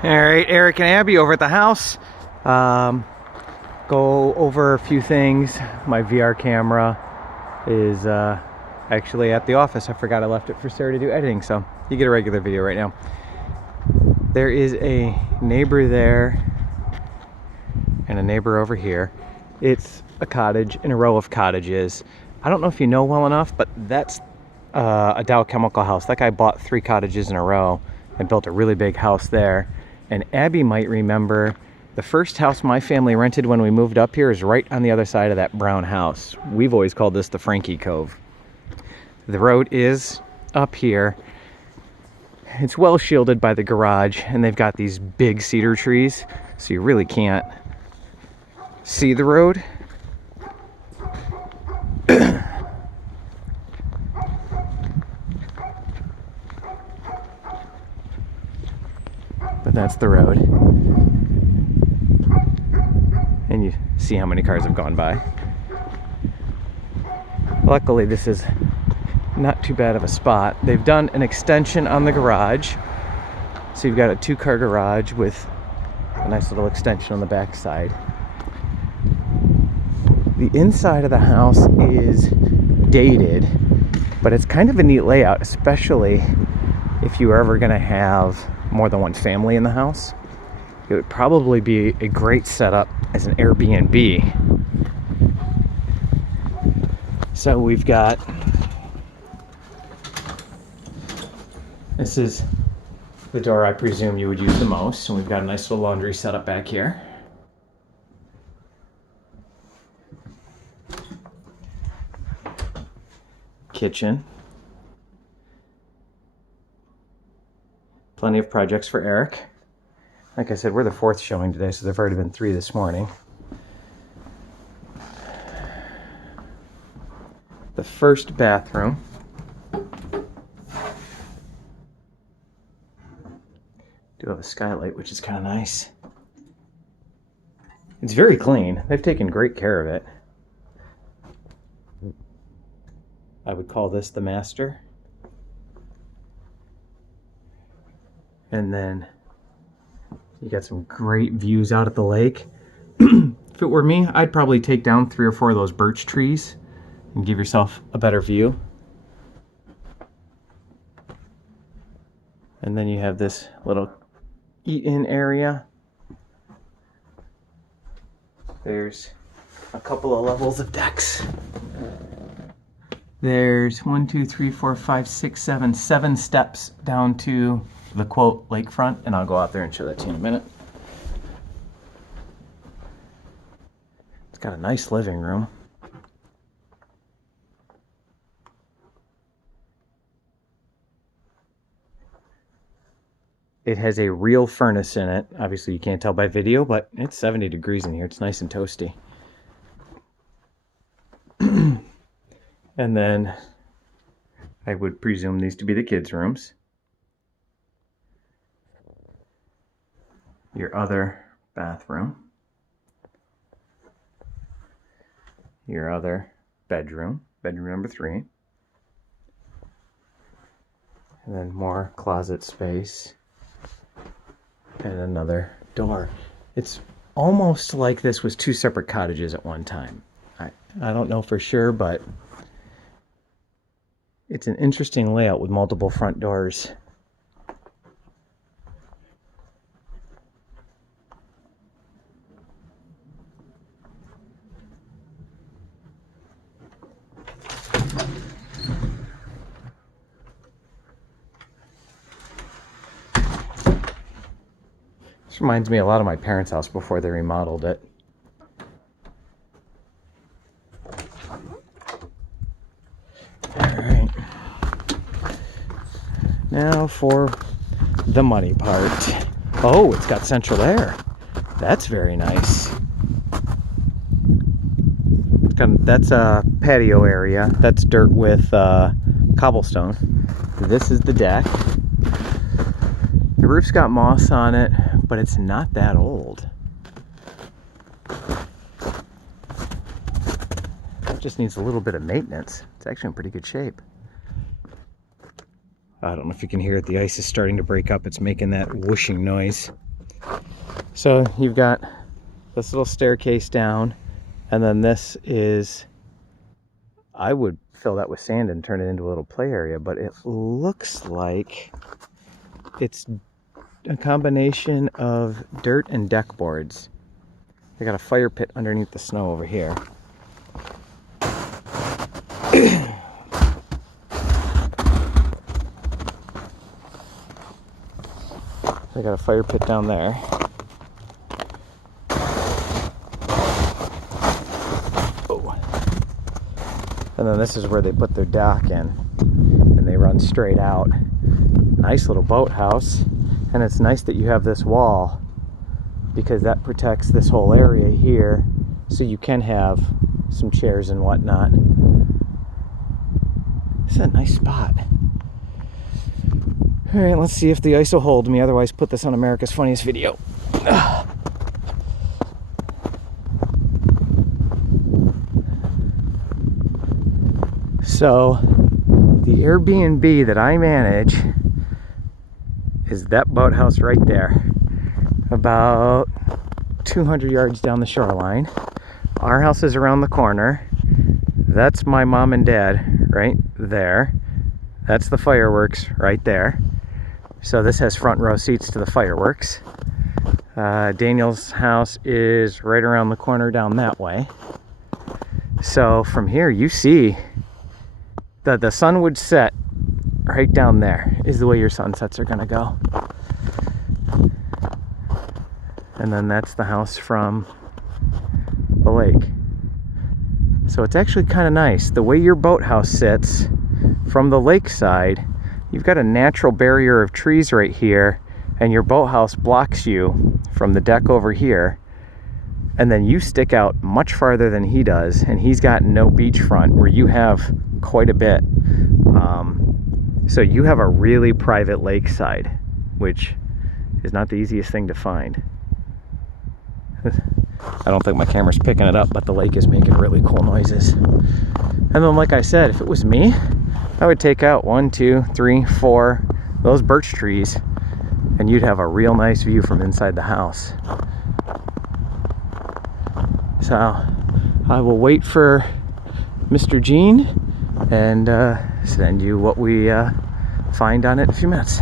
All right, Eric and Abby over at the house. Go over a few things. My VR camera is actually at the office. I forgot I left it for Sarah to do editing, so you get a regular video right now. There is a neighbor there and a neighbor over here. It's a cottage in a row of cottages. I don't know if you know well enough, but that's a Dow Chemical house. That guy bought 3 cottages in a row and built a really big house there. And Abby might remember the first house my family rented when we moved up here is right on the other side of that brown house. We've always called this the Frankie Cove. The road is up here. It's well shielded by the garage, and they've got these big cedar trees, so you really can't see the road. But that's the road. And you see how many cars have gone by. Luckily, this is not too bad of a spot. They've done an extension on the garage. So you've got a 2-car garage with a nice little extension on the back side. The inside of the house is dated, but it's kind of a neat layout, especially if you were ever going to have more than one family in the house. It would probably be a great setup as an Airbnb. So we've got, this is the door I presume you would use the most, and we've got a nice little laundry setup back here. Kitchen. Plenty of projects for Eric. Like I said, we're the 4th showing today, so there've already been 3 this morning. The first bathroom. Do have a skylight, which is kind of nice. It's very clean. They've taken great care of it. I would call this the master. And then you got some great views out at the lake. If it were me, I'd probably take down 3 or 4 of those birch trees and give yourself a better view. And then you have this little eat-in area. There's a couple of levels of decks. There's 1, 2, 3, 4, 5, 6, 7 steps down to the quote lakefront, and I'll go out there and show that to you in a minute. It's got a nice living room. It has a real furnace in it. Obviously you can't tell by video, but it's 70 degrees in here. It's nice and toasty. And then I would presume these to be the kids' rooms. Your other bathroom. Your other bedroom. Bedroom number 3. And then more closet space. And another door. It's almost like this was 2 separate cottages at one time. I don't know for sure, but it's an interesting layout with multiple front doors. This reminds me a lot of my parents' house before they remodeled it. Alright. Now for the money part. Oh, it's got central air. That's very nice. That's a patio area. That's dirt with cobblestone. This is the deck. The roof's got moss on it, but it's not that old. It just needs a little bit of maintenance. It's actually in pretty good shape. I don't know if you can hear it. The ice is starting to break up. It's making that whooshing noise. So you've got this little staircase down, and then this is, I would fill that with sand and turn it into a little play area, but it looks like it's a combination of dirt and deck boards. I got a fire pit underneath the snow over here. I got a fire pit down there. Oh. And then this is where they put their dock in, and they run straight out. Nice little boathouse, and it's nice that you have this wall because that protects this whole area here, so you can have some chairs and whatnot. This is a nice spot. All right, let's see if the ice will hold me. Otherwise, put this on America's Funniest Video. So, the Airbnb that I manage is that boathouse right there, about 200 yards down the shoreline. Our house is around the corner. That's my mom and dad right there. That's the fireworks right there. So this has front row seats to the fireworks. Daniel's house is right around the corner down that way. So from here you see that the sun would set right down there is the way your sunsets are gonna go. And then that's the house from the lake. So it's actually kind of nice. The way your boathouse sits from the lakeside, you've got a natural barrier of trees right here, and your boathouse blocks you from the deck over here, and then you stick out much farther than he does, and he's got no beachfront where you have quite a bit. So you have a really private lakeside, which is not the easiest thing to find. I don't think my camera's picking it up, but the lake is making really cool noises. And then, like I said, if it was me, I would take out 1, 2, 3, 4 those birch trees, and you'd have a real nice view from inside the house. So I will wait for Mr. Gene and send you what we find on it in a few minutes.